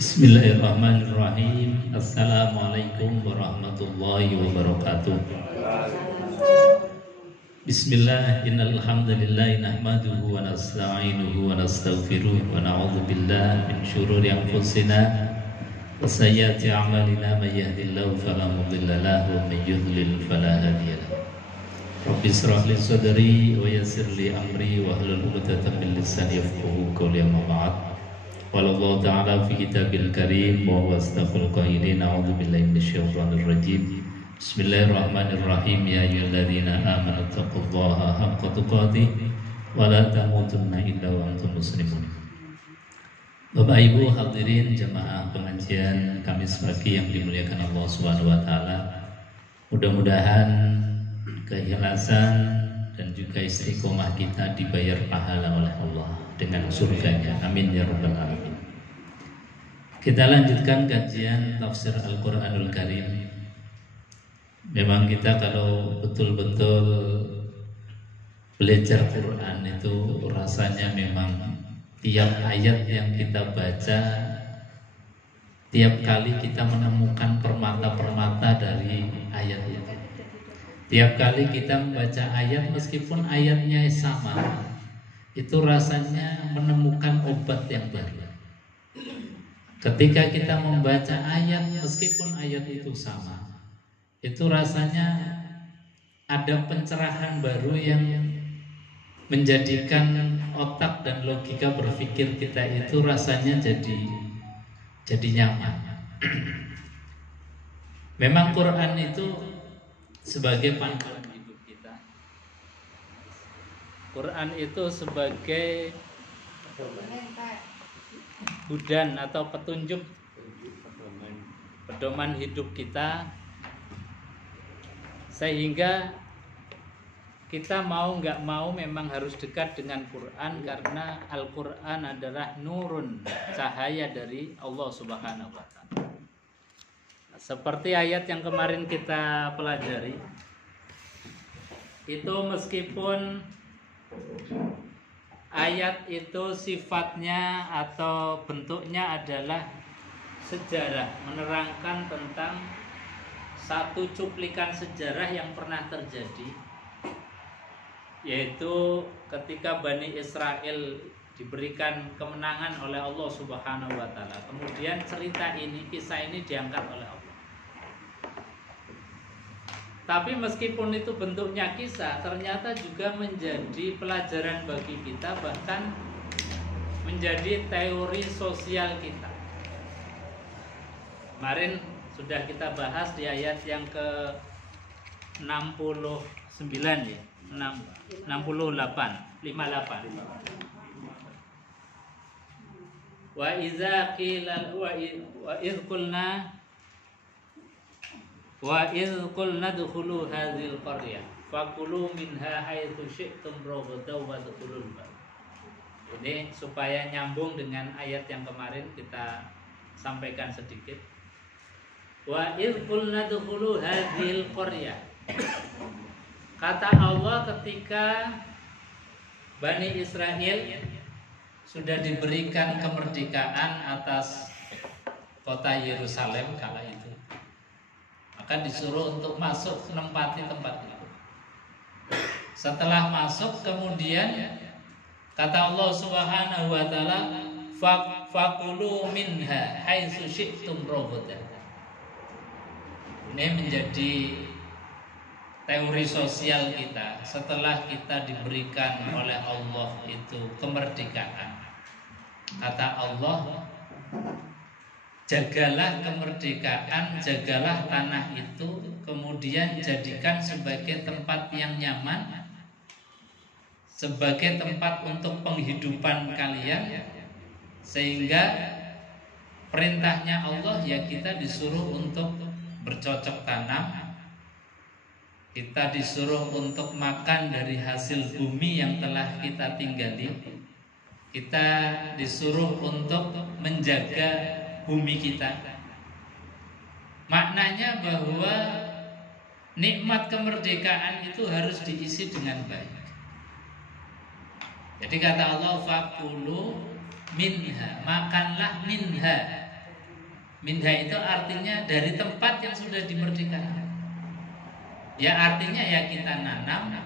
Bismillahirrahmanirrahim. Assalamualaikum warahmatullahi wabarakatuh. Bismillah, innal hamdalillah nahmaduhu wa nasta'inuhu wa nastaghfiruh wa na'udzu billahi min syururi anfusina wa sayyiati a'malina may yahdihillahu fala mudilla lahu wa may yudlil fala hadiya lahu. Rabbi shrah li sadri wa yassir li amri wa hlul 'uqdatam min lisani yafqahu qawli, amma ba'd. Wallahu ta'ala fi kitabil karim wa huwa asdaqul qailin. A'udzu billahi minasyaitonir rajim. Bismillahirrahmanirrahim. Ya ayyuhalladzina amanu taqullaha haqqa tuqatih wa la tamutunna illa wa antum muslimun. Bapak Ibu hadirin jamaah pengajian Kamis pagi yang dimuliakan Allah Subhanahu wa taala. Mudah-mudahan keikhlasan dan juga istiqomah kita dibayar pahala oleh Allah dengan surganya. Amin ya rabbal alamin. Kita lanjutkan kajian tafsir Al-Quranul Karim. Memang kita kalau betul-betul belajar Quran itu rasanya memang tiap ayat yang kita baca, tiap kali kita menemukan permata-permata dari ayat itu. Tiap kali kita membaca ayat meskipun ayatnya sama, itu rasanya menemukan obat yang baru. Ketika kita membaca ayat meskipun ayat itu sama, itu rasanya ada pencerahan baru yang menjadikan otak dan logika berpikir kita itu rasanya jadi nyaman. Memang Quran itu sebagai panduan hidup kita. Quran itu sebagai hudan atau petunjuk, pedoman hidup kita, sehingga kita mau nggak mau memang harus dekat dengan Quran, karena Al-Quran adalah nurun, cahaya dari Allah Subhanahu wa ta'ala. Seperti ayat yang kemarin kita pelajari, itu meskipun ayat itu sifatnya atau bentuknya adalah sejarah, menerangkan tentang satu cuplikan sejarah yang pernah terjadi, yaitu ketika Bani Israel diberikan kemenangan oleh Allah Subhanahu wa ta'ala. Kemudian cerita ini, kisah ini diangkat oleh Allah. Tapi meskipun itu bentuknya kisah, ternyata juga menjadi pelajaran bagi kita, bahkan menjadi teori sosial kita. Kemarin sudah kita bahas di ayat yang ke 69 ya, 58. Wa idza qila wa idz qulna wa idz qulna dkhulu hadzal qaryah fakulu minha haitsu syi'tum ragadan wa dkhulul bab. Ini supaya nyambung dengan ayat yang kemarin kita sampaikan sedikit. Wa idz qulna dkhulu hadzal qaryah. Kata Allah ketika Bani Israel sudah diberikan kemerdekaan atas kota Yerusalem kala itu, maka disuruh untuk masuk menempati tempat itu. Setelah masuk, kemudian kata Allah Subhanahu wa ta'ala, fakulu minha haitsu syi'tum ragadan. Ini menjadi teori sosial kita setelah kita diberikan oleh Allah itu kemerdekaan. Kata Allah, jagalah kemerdekaan, jagalah tanah itu, kemudian jadikan sebagai tempat yang nyaman, sebagai tempat untuk penghidupan kalian, sehingga perintahnya Allah ya kita disuruh untuk bercocok tanam, kita disuruh untuk makan dari hasil bumi yang telah kita tinggali, kita disuruh untuk menjaga bumi kita. Maknanya bahwa nikmat kemerdekaan itu harus diisi dengan baik. Jadi kata Allah, fakulu minha, makanlah minha, Minha itu artinya dari tempat yang sudah dimerdekakan. Ya artinya ya kita nanam,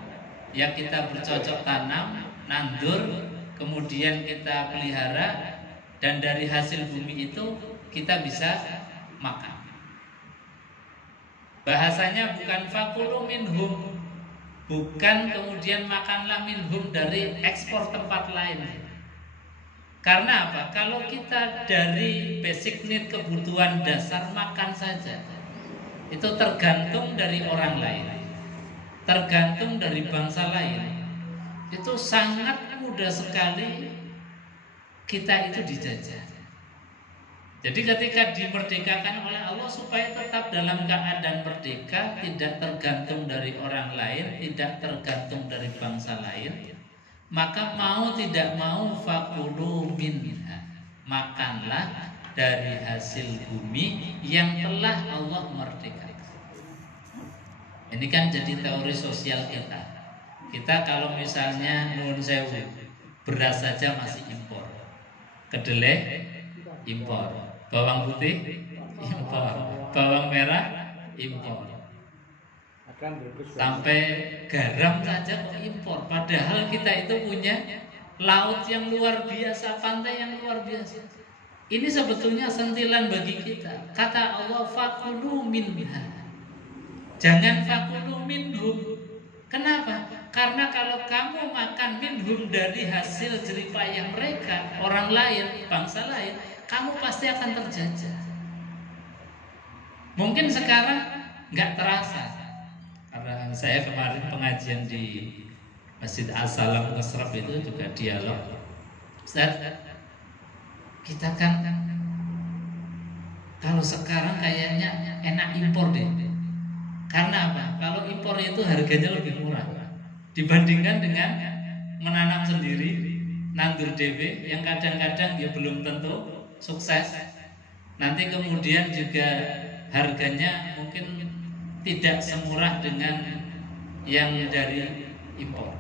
ya kita bercocok tanam, nandur, kemudian kita pelihara, dan dari hasil bumi itu kita bisa makan. Bahasanya bukan fakulu minhum, bukan kemudian makanlah minhum dari ekspor tempat lain. Karena apa? Kalau kita dari basic need, kebutuhan dasar makan saja, itu tergantung dari orang lain, tergantung dari bangsa lain, itu sangat mudah sekali kita itu dijajah. Jadi ketika dimerdekakan oleh Allah supaya tetap dalam keadaan merdeka, tidak tergantung dari orang lain, tidak tergantung dari bangsa lain, maka mau tidak mau fakulu minha, makanlah dari hasil bumi yang telah Allah merdekakan. Ini kan jadi teori sosial kita. Kita kalau misalnya nuwun sewu, beras saja masih impor, kedelai impor, bawang putih impor, bawang merah impor, sampai garam saja kok impor. Padahal kita itu punya laut yang luar biasa, pantai yang luar biasa. Ini sebetulnya sentilan bagi kita. Kata Allah, fakulu minha, jangan fakulu minhum. Kenapa? Karena kalau kamu makan minhum dari hasil jeripayah mereka, orang lain, bangsa lain, kamu pasti akan terjajah. Mungkin sekarang nggak terasa, karena saya kemarin pengajian di Masjid As-Salam Ngesrep itu juga dialog. Ustaz, kita kan kalau sekarang kayaknya enak impor deh. Karena apa? Kalau impor itu harganya lebih murah dibandingkan dengan menanam sendiri, nandur DB yang kadang-kadang dia belum tentu sukses. Nanti kemudian juga harganya mungkin tidak semurah dengan yang dari impor.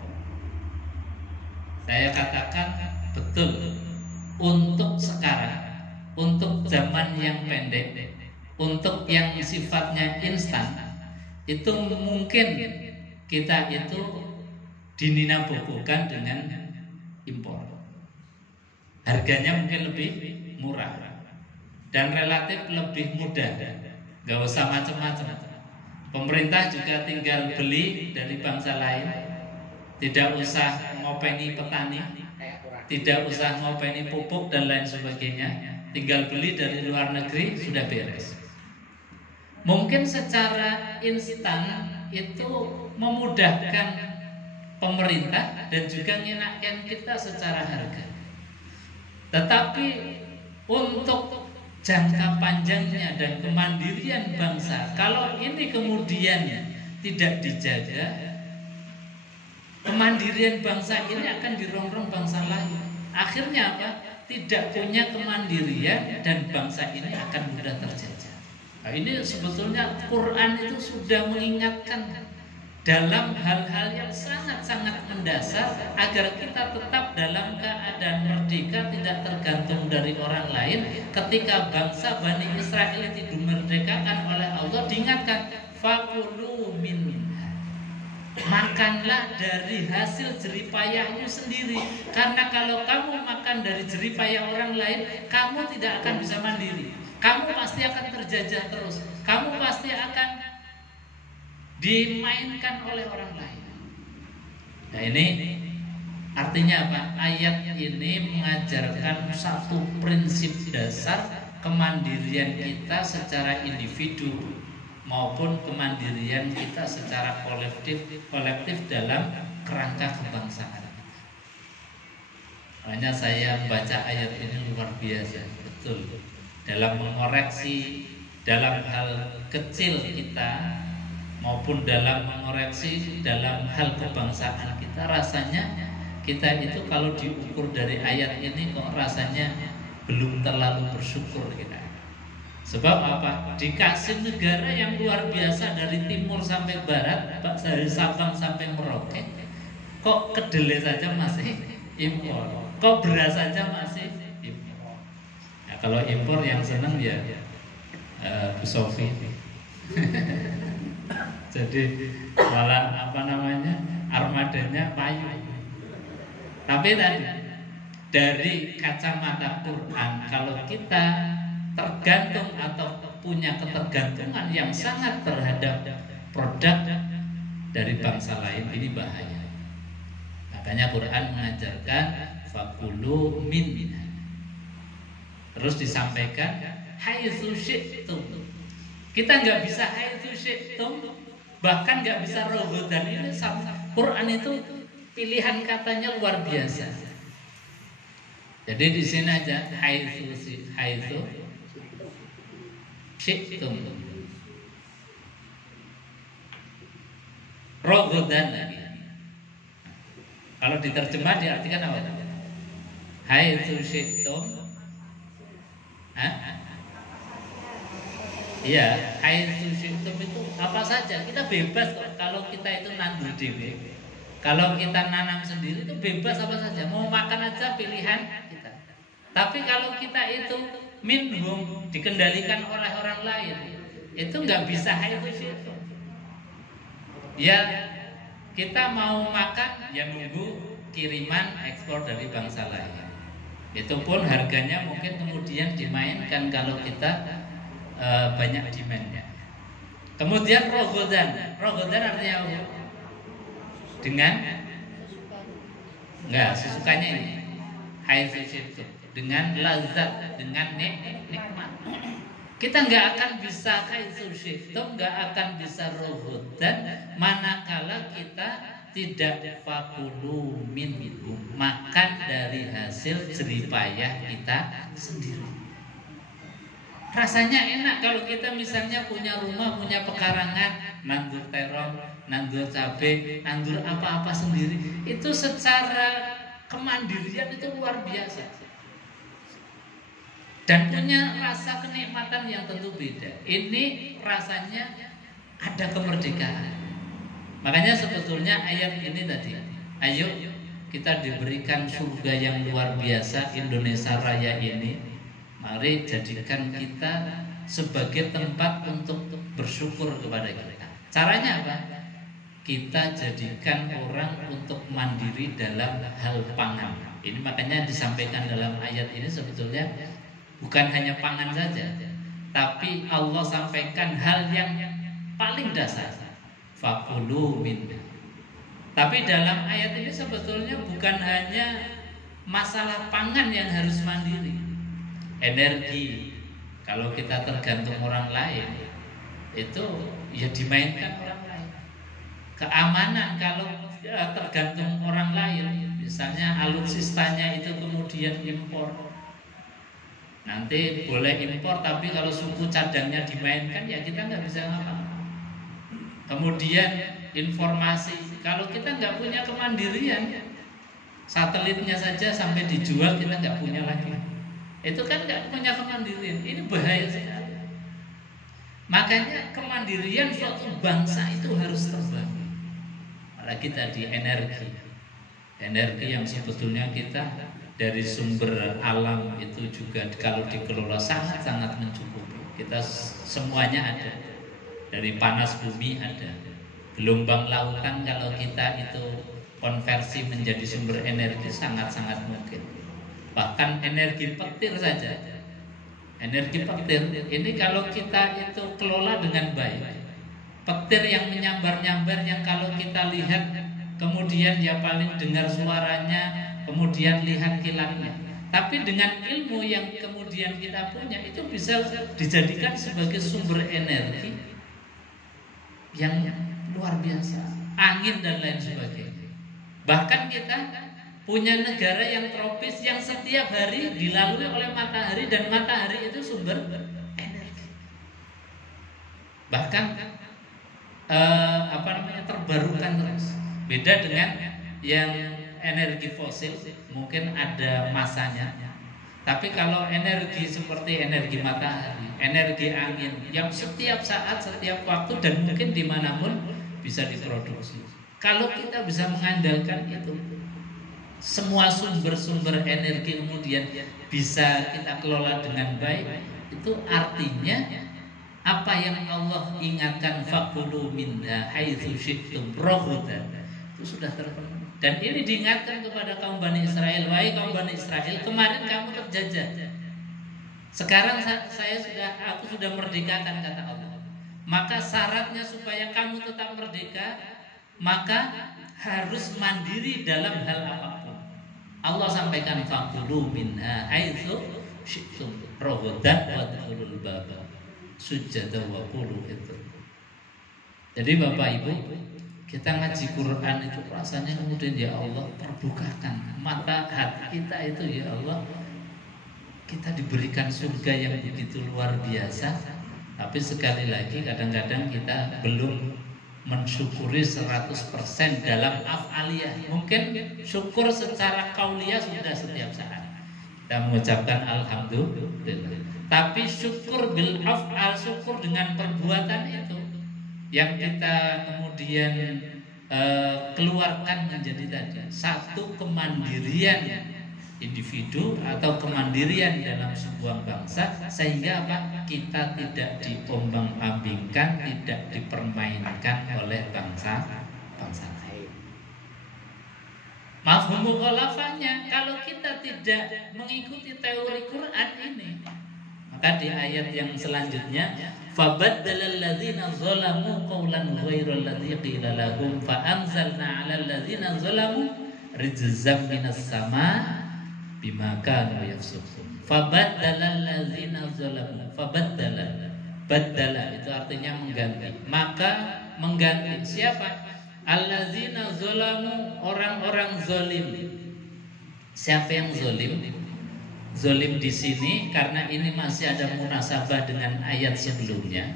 Saya katakan betul, untuk sekarang, untuk zaman yang pendek, untuk yang sifatnya instan, itu mungkin kita itu dininabobokan dengan impor. Harganya mungkin lebih murah dan relatif lebih mudah, gak usah macam-macam. Pemerintah juga tinggal beli dari bangsa lain, tidak usah ngopeni petani, tidak usah ngopeni pupuk dan lain sebagainya, tinggal beli dari luar negeri sudah beres. Mungkin secara instan itu memudahkan pemerintah dan juga nyenakkan kita secara harga. Tetapi untuk jangka panjangnya dan kemandirian bangsa, kalau ini kemudian tidak dijaga, kemandirian bangsa ini akan dirongrong bangsa lain. Akhirnya apa? Tidak punya kemandirian dan bangsa ini akan mudah terjajah. Nah, ini sebetulnya Quran itu sudah mengingatkan dalam hal-hal yang sangat-sangat mendasar agar kita tetap dalam keadaan merdeka, tidak tergantung dari orang lain. Ketika bangsa Bani Israel dimerdekakan oleh Allah, diingatkan fakulu minha, makanlah dari hasil jeripayahmu sendiri. Karena kalau kamu makan dari jeripayah orang lain, kamu tidak akan bisa mandiri. Kamu pasti akan terjajah terus. Kamu pasti akan dimainkan oleh orang lain. Nah, ini artinya apa? Ayat ini mengajarkan satu prinsip dasar kemandirian kita secara individu maupun kemandirian kita secara kolektif dalam kerangka kebangsaan. Makanya saya baca ayat ini luar biasa, betul. Dalam mengoreksi dalam hal kecil kita maupun dalam mengoreksi dalam hal kebangsaan kita, rasanya kita itu kalau diukur dari ayat ini kok rasanya belum terlalu bersyukur kita. Sebab apa? Dikasih negara yang luar biasa dari timur sampai barat, dari Sabang sampai Merauke, kok kedelai saja masih impor, kok beras saja masih impor. Nah, kalau impor yang senang ya Bu Sofi. Jadi malah armadanya payu. Tapi tadi dari kacamata Quran, kalau kita tergantung atau punya ketergantungan yang sangat terhadap produk dari bangsa lain, ini bahaya. Makanya Quran mengajarkan fakulu min. Terus disampaikan haitsu syi'tum. Kita nggak bisa haitsu syi'tum, bahkan nggak bisa rogodan. Ini Quran itu pilihan katanya luar biasa. Jadi di sini aja haitsu syi'tum. Rogodan lagi. Kalau diterjemah diartikan apa? Haitsu syi'tum. Iya, haitsu syi'tum itu apa saja. Kita bebas kok kalau kita itu nandur dewe. Kalau kita nanam sendiri itu bebas apa saja. Mau makan aja pilihan kita. Tapi kalau kita itu minhum dikendalikan oleh orang lain, itu nggak bisa haitsu syi'tum. Ya, kita mau makan ya nunggu kiriman ekspor dari bangsa lain. Itu pun harganya mungkin kemudian dimainkan kalau kita banyak demandnya. Kemudian rogodan artinya apa? Dengan enggak sesukanya ini. Haitsu dengan lazat, dengan nikmat. Kita nggak akan bisa haitsu syi'tum, nggak akan bisa rogodan manakala kita tidak fakulu minhum, makan dari hasil jeripayah kita sendiri. Rasanya enak kalau kita misalnya punya rumah, punya pekarangan, nandur terong, nandur cabai, nandur apa-apa sendiri. Itu secara kemandirian itu luar biasa. Dan punya rasa kenikmatan yang tentu beda. Ini rasanya ada kemerdekaan. Makanya sebetulnya ayat ini tadi, ayo kita diberikan surga yang luar biasa, Indonesia Raya ini. Mari jadikan kita sebagai tempat untuk bersyukur kepada kita. Caranya apa? Kita jadikan orang untuk mandiri dalam hal pangan. Ini makanya disampaikan dalam ayat ini sebetulnya bukan hanya pangan saja, tapi Allah sampaikan hal yang paling dasar. Fakulu min. Tapi dalam ayat ini sebetulnya bukan hanya masalah pangan yang harus mandiri. Energi, kalau kita tergantung orang lain, itu ya dimainkan orang lain. Keamanan kalau tergantung orang lain, misalnya alutsistanya itu kemudian impor. Nanti boleh impor, tapi kalau suku cadangnya dimainkan, ya kita nggak bisa ngapa. Kemudian informasi, kalau kita nggak punya kemandirian, satelitnya saja sampai dijual kita nggak punya lagi. Itu kan nggak punya kemandirian. Ini bahaya sekali. Makanya kemandirian suatu bangsa itu harus terbangun. Apalagi tadi energi yang sebetulnya kita dari sumber alam itu juga kalau dikelola sangat-sangat mencukupi. Kita semuanya ada. Dari panas bumi ada, gelombang lautan kalau kita itu konversi menjadi sumber energi sangat-sangat mungkin. Bahkan energi petir saja, energi petir ini kalau kita itu kelola dengan baik, petir yang menyambar-nyambar yang kalau kita lihat kemudian ya paling dengar suaranya, kemudian lihat kilatnya. Tapi dengan ilmu yang kemudian kita punya itu bisa dijadikan sebagai sumber energi yang luar biasa, angin dan lain sebagainya. Bahkan kita punya negara yang tropis yang setiap hari dilalui oleh matahari dan matahari itu sumber energi. Bahkan terbarukan terus. Beda dengan yang energi fosil, mungkin ada masanya. Tapi kalau energi seperti energi matahari, energi angin yang setiap saat, setiap waktu dan mungkin dimanapun bisa diproduksi. Kalau kita bisa mengandalkan itu, semua sumber-sumber energi kemudian bisa kita kelola dengan baik, itu artinya Apa yang Allah ingatkan, fakulu minha haitsu syi'tum raghadan, itu sudah terpenuhi. Dan ini diingatkan kepada kaum Bani Israel, wahai kaum Bani Israel, kemarin kamu terjajah. Sekarang aku sudah merdekakan, kata Allah. Maka syaratnya supaya kamu tetap merdeka, maka harus mandiri dalam hal apapun. Allah sampaikan fakulu minha haitsu syi'tum raghadan wadkhulul baba sujada wa qulu itu. Jadi Bapak Ibu, kita ngaji Quran itu rasanya kemudian ya Allah perbukakan mata hati kita itu, ya Allah kita diberikan surga yang begitu luar biasa. Tapi sekali lagi kadang-kadang kita belum mensyukuri 100% dalam af'aliyah. Mungkin syukur secara qauliyah sudah setiap saat kita mengucapkan alhamdulillah, tapi syukur bil af'al, syukur dengan perbuatan itu yang kita kemudian keluarkan menjadi tadi satu kemandirian individu atau kemandirian dalam sebuah bangsa, sehingga apa? Kita tidak diombang-ambingkan, tidak dipermainkan oleh bangsa lain. Mafhum mukhalafahnya, kalau kita tidak mengikuti teori Quran ini, maka di ayat yang selanjutnya, fabaddalal ladzina zalamu qawlan ghairal ladzi qila lahum fa anzalna 'alal ladzina zalamu rijzam minas sama bima kanu yafsukun. Fabaddalal ladzina zalamu, baddala itu artinya mengganti. Maka mengganti siapa? Alladzina zalamu, orang-orang zalim. Siapa yang zalim? Zalim di sini karena ini masih ada munasabah dengan ayat sebelumnya.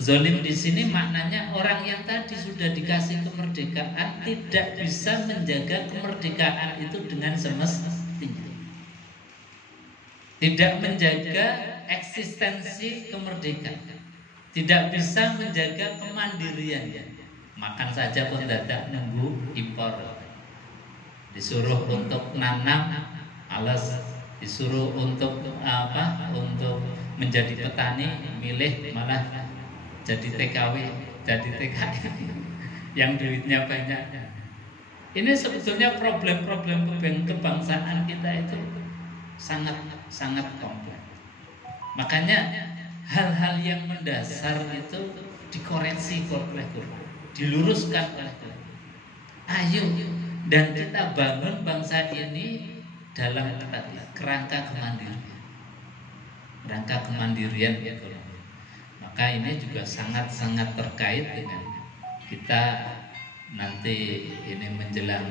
Zalim di sini maknanya orang yang tadi sudah dikasih kemerdekaan tidak bisa menjaga kemerdekaan itu dengan semestinya. Tidak menjaga eksistensi kemerdekaan. Tidak bisa menjaga kemandiriannya. Makan saja pun tidak nunggu impor. Disuruh untuk nanam alas, disuruh untuk apa? Untuk menjadi petani, milih malah jadi TKW, jadi TKI yang duitnya banyak. Ini sebetulnya problem-problem kebangsaan kita itu sangat kompleks. Makanya hal-hal yang mendasar itu dikoreksi oleh Quran, diluruskan oleh Quran. Ayo, dan kita bangun bangsa ini dalam kerangka kemandirian gitu. Maka ini juga sangat-sangat terkait dengan kita nanti ini menjelang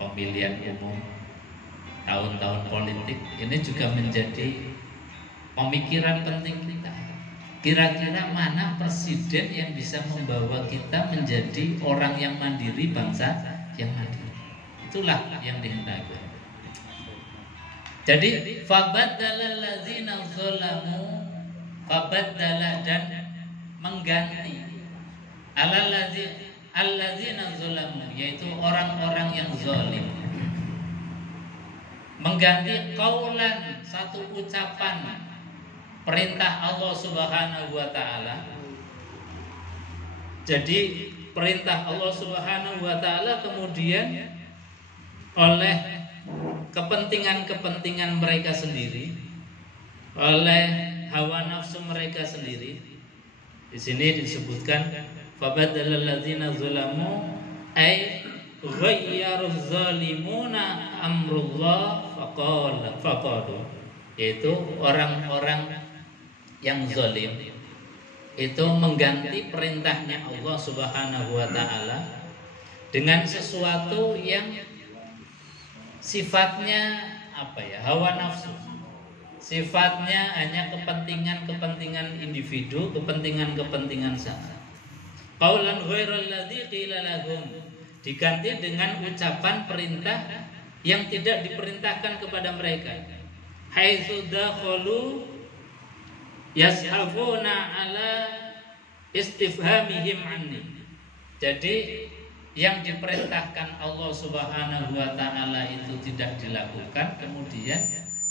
pemilihan umum, tahun-tahun politik. Ini juga menjadi pemikiran penting kita. Kira-kira mana presiden yang bisa membawa kita menjadi orang yang mandiri, bangsa yang mandiri. Itulah yang dihendaki. Jadi fabaddalal ladzina zalamu, fabaddala dan mengganti alladzina zalamu, yaitu orang-orang yang zalim, mengganti qaulan, satu ucapan perintah Allah Subhanahu wa taala. Jadi perintah Allah Subhanahu wa taala kemudian oleh kepentingan-kepentingan mereka sendiri, oleh hawa nafsu mereka sendiri. Di sini disebutkan fabaddalal ladzina zalamu ay ghayyaruz zalimuna amrullah faqalu, yaitu orang-orang yang zalim itu mengganti perintahnya Allah Subhanahu wa taala dengan sesuatu yang sifatnya hawa nafsu. Sifatnya hanya kepentingan individu, kepentingan saat. Qaulan ghairal ladzi qila lahum, diganti dengan ucapan perintah yang tidak diperintahkan kepada mereka. Haitsu dakhalu yashafuna ala istifhamihim anni. Jadi yang diperintahkan Allah Subhanahu wa taala itu tidak dilakukan, kemudian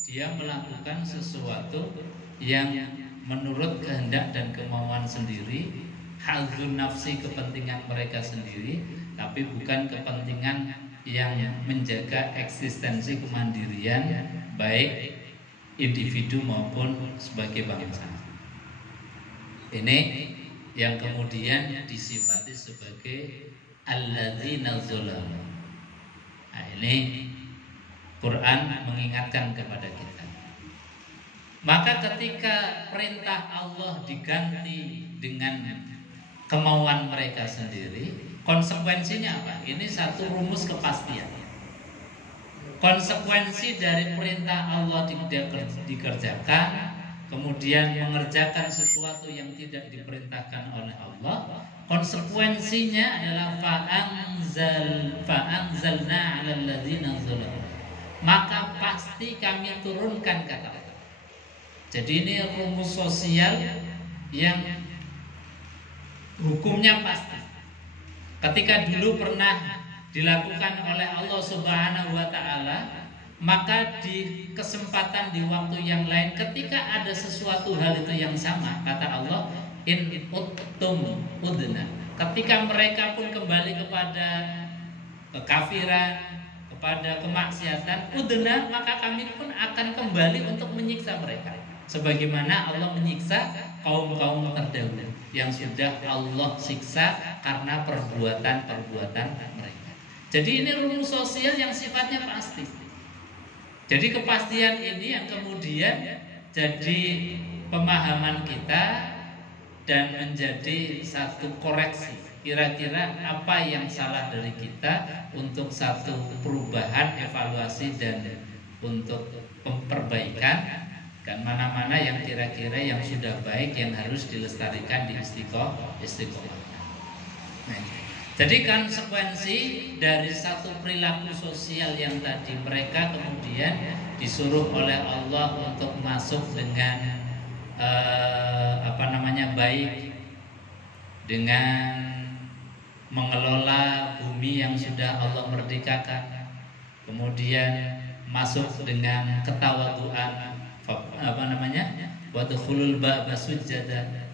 dia melakukan sesuatu yang menurut kehendak dan kemauan sendiri, hadzun nafsi, kepentingan mereka sendiri, tapi bukan kepentingan yang menjaga eksistensi kemandirian baik individu maupun sebagai bangsa. Ini yang kemudian disifati sebagai alladzina zalamu. Nah, ini Quran mengingatkan kepada kita. Maka ketika perintah Allah diganti dengan kemauan mereka sendiri, konsekuensinya apa? Ini satu rumus kepastian. Konsekuensi dari perintah Allah dikerjakan, kemudian mengerjakan sesuatu yang tidak diperintahkan oleh Allah, konsekuensinya adalah fa'anzalna 'alal ladzina zalamu. Maka pasti kami turunkan, kata Allah. Jadi ini rumus sosial yang hukumnya pasti. Ketika dulu pernah dilakukan oleh Allah Subhanahu wa taala, maka di kesempatan di waktu yang lain ketika ada sesuatu hal itu yang sama, kata Allah, in uttum udna. Ketika mereka pun kembali kepada kekafiran, kepada kemaksiatan, udna, maka kami pun akan kembali untuk menyiksa mereka. Sebagaimana Allah menyiksa kaum-kaum terdahulu yang sudah Allah siksa karena perbuatan-perbuatan mereka. Jadi ini rumus sosial yang sifatnya pasti. Jadi kepastian ini yang kemudian jadi pemahaman kita dan menjadi satu koreksi. Kira-kira apa yang salah dari kita untuk satu perubahan, evaluasi dan untuk perbaikan. Dan mana-mana yang kira-kira yang sudah baik yang harus dilestarikan di istiqomah. Nah, jadi konsekuensi dari satu perilaku sosial yang tadi mereka kemudian disuruh oleh Allah untuk masuk dengan baik, dengan mengelola bumi yang sudah Allah merdekakan, kemudian masuk dengan ketawaduan, wadkhulul baba sujada.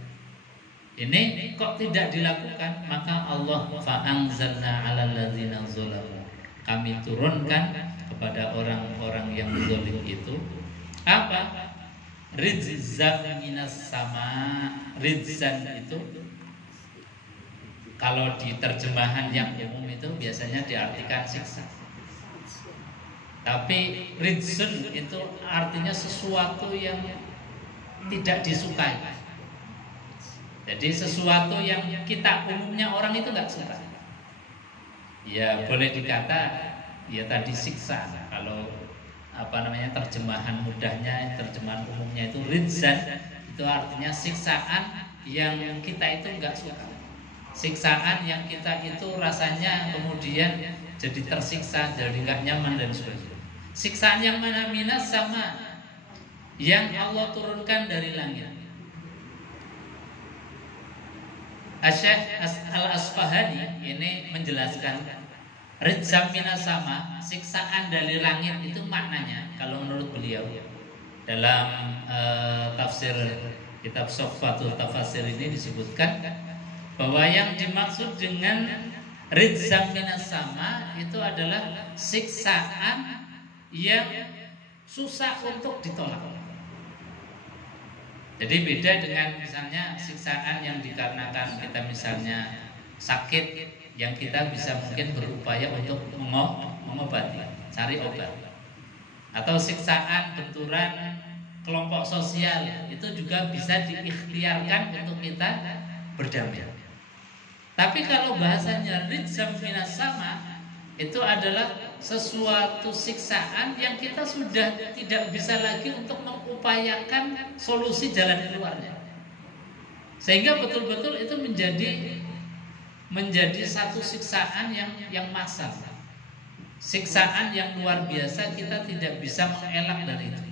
Ini kok tidak dilakukan, maka Allah fa'anzalna 'alal ladzina zalamu. Kami turunkan kepada orang-orang yang zalim itu apa? Rizqan minas sama. Rizqan itu kalau di terjemahan yang umum itu biasanya diartikan siksa. Tapi rizqan itu artinya sesuatu yang tidak disukai. Jadi sesuatu yang kita umumnya orang itu nggak suka. Ya boleh dikata ya tadi siksa. Kalau terjemahan mudahnya, terjemahan umumnya itu rizqan, itu artinya siksaan yang kita itu nggak suka. Siksaan yang kita itu rasanya kemudian jadi tersiksa, jadi nggak nyaman dan sebagainya. Siksaan yang mana? Minas sama, yang Allah turunkan dari langit. Asy-Syaikh Al-Asfahani ini menjelaskan rizqan minas sama, siksaan dari langit itu maknanya kalau menurut beliau dalam tafsir kitab Sofwatul Tafasir ini disebutkan bahwa yang dimaksud dengan rizqan minas sama itu adalah siksaan yang susah untuk ditolak. Jadi beda dengan misalnya siksaan yang dikarenakan kita misalnya sakit, yang kita bisa mungkin berupaya untuk mengobati, cari obat. Atau siksaan benturan kelompok sosial itu juga bisa diikhtiarkan untuk kita berdamai. Tapi kalau bahasanya rizqan minas sama, itu adalah sesuatu siksaan yang kita sudah tidak bisa lagi untuk mengupayakan solusi jalan keluarnya. Sehingga betul-betul itu menjadi satu siksaan yang massal. Siksaan yang luar biasa, kita tidak bisa mengelak dari itu.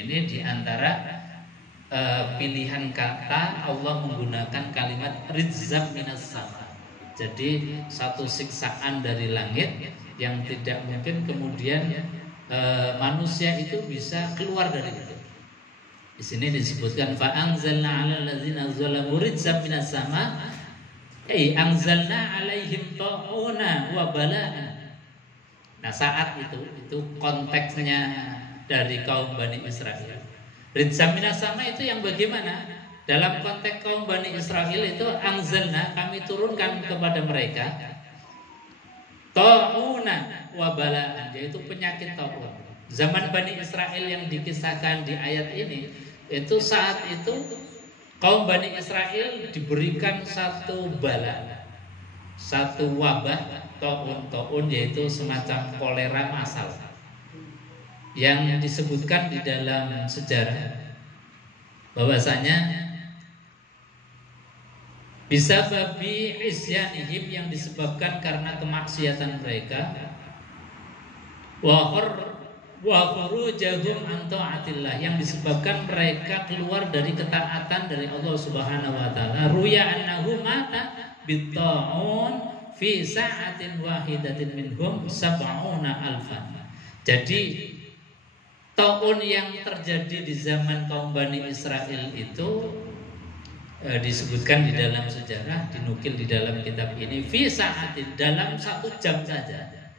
Ini diantara pilihan kata Allah menggunakan kalimat rizqan minas sama. Jadi satu siksaan dari langit yang tidak mungkin kemudian manusia itu bisa keluar dari itu. Di sini disebutkan fa anzalna 'alal ladzina zalamu rijzam minas sama, anzalna 'alaihim ta'una wa bala'an. Nah, saat itu konteksnya dari kaum Bani Israel. Rijzam minas sama itu yang bagaimana? Dalam konteks kaum Bani Israel itu anzalna, kami turunkan kepada mereka ta'una wa bala'an, yaitu penyakit ta'un. Zaman Bani Israel yang dikisahkan di ayat ini, itu saat itu kaum Bani Israel diberikan satu bala, satu wabah ta'un, yaitu semacam kolera massal yang disebutkan di dalam sejarah bahwasanya bisa babi isyanihim, yang disebabkan karena kemaksiatan mereka, wa khurujahum an ta'atillah, yang disebabkan mereka keluar dari ketaatan dari Allah Subhanahu wa taala. Ruya annahu mata bitta'un fi sa'atin wahidatin minhum sab'una alfan. Jadi ta'un yang terjadi di zaman kaum Bani Israel itu disebutkan di dalam sejarah, dinukil di dalam kitab ini, fi sa'atin, dalam 1 jam saja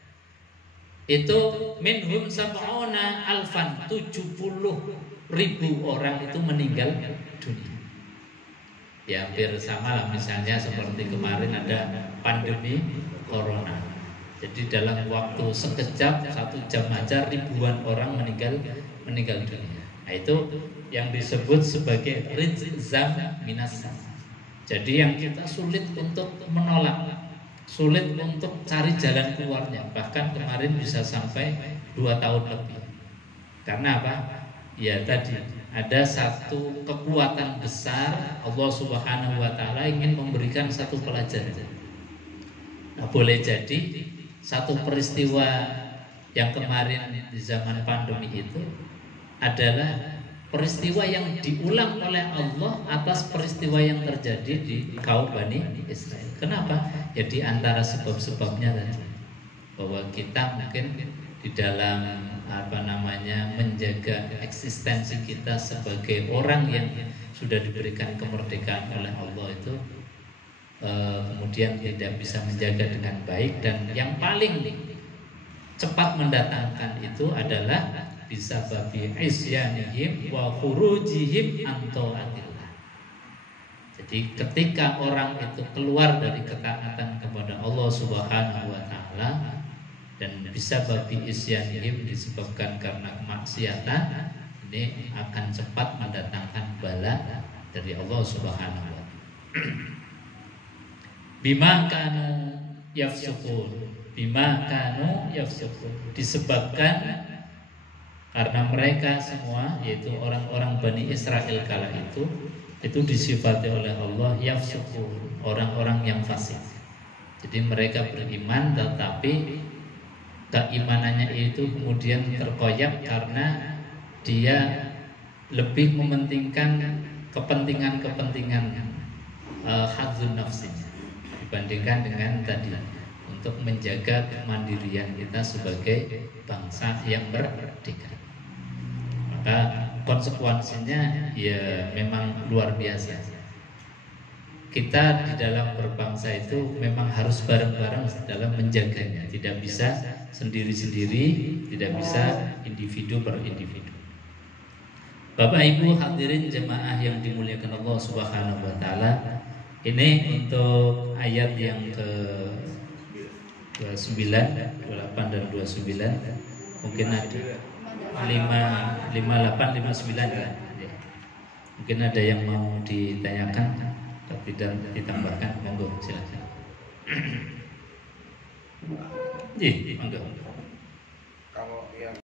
itu minhum sab'una alfan, 70.000 orang itu meninggal dunia. Ya hampir sama lah, misalnya seperti kemarin ada pandemi corona. Jadi dalam waktu sekejap, 1 jam aja ribuan orang meninggal dunia. Nah, itu yang disebut sebagai rijzam minas sama. Jadi yang kita sulit untuk menolak, sulit untuk cari jalan keluarnya. Bahkan kemarin bisa sampai 2 tahun lebih. Karena apa? Ya tadi ada satu kekuatan besar, Allah Subhanahu wa taala ingin memberikan satu pelajaran. Nah, boleh jadi satu peristiwa yang kemarin di zaman pandemi itu adalah peristiwa yang diulang oleh Allah atas peristiwa yang terjadi di kaum Bani Israel. Kenapa? Ya di antara sebab-sebabnya tadi, bahwa kita mungkin di dalam menjaga eksistensi kita sebagai orang yang sudah diberikan kemerdekaan oleh Allah itu kemudian tidak bisa menjaga dengan baik, dan yang paling cepat mendatangkan itu adalah bisa babi isyanihim wa khurujihim an ta'atillah. Jadi ketika orang itu keluar dari ketaatan kepada Allah Subhanahu wa taala, dan bisa babi isyanihim disebabkan karena kemaksiatan, ini akan cepat mendatangkan bala dari Allah Subhanahu wa taala. Bima kanu yafsukun, disebabkan karena mereka semua, yaitu orang-orang Bani Israel kala itu disifati oleh Allah yafsukun, orang-orang yang fasik. Jadi mereka beriman tetapi keimanannya itu kemudian terkoyak karena dia lebih mementingkan kepentingan hadzun nafsinya dibandingkan dengan tadi untuk menjaga kemandirian kita sebagai bangsa yang merdeka. Maka konsekuensinya ya memang luar biasa. Kita di dalam berbangsa itu memang harus bareng-bareng dalam menjaganya. Tidak bisa sendiri-sendiri, tidak bisa individu per individu. Bapak Ibu hadirin jemaah yang dimuliakan Allah Subhanahu wa taala, ini untuk ayat yang ke 29, 28 dan 29. Mungkin ada 58, 59 ya. Mungkin ada yang mau ditanyakan tapi dan ditambahkan, monggo silakan. Monggo.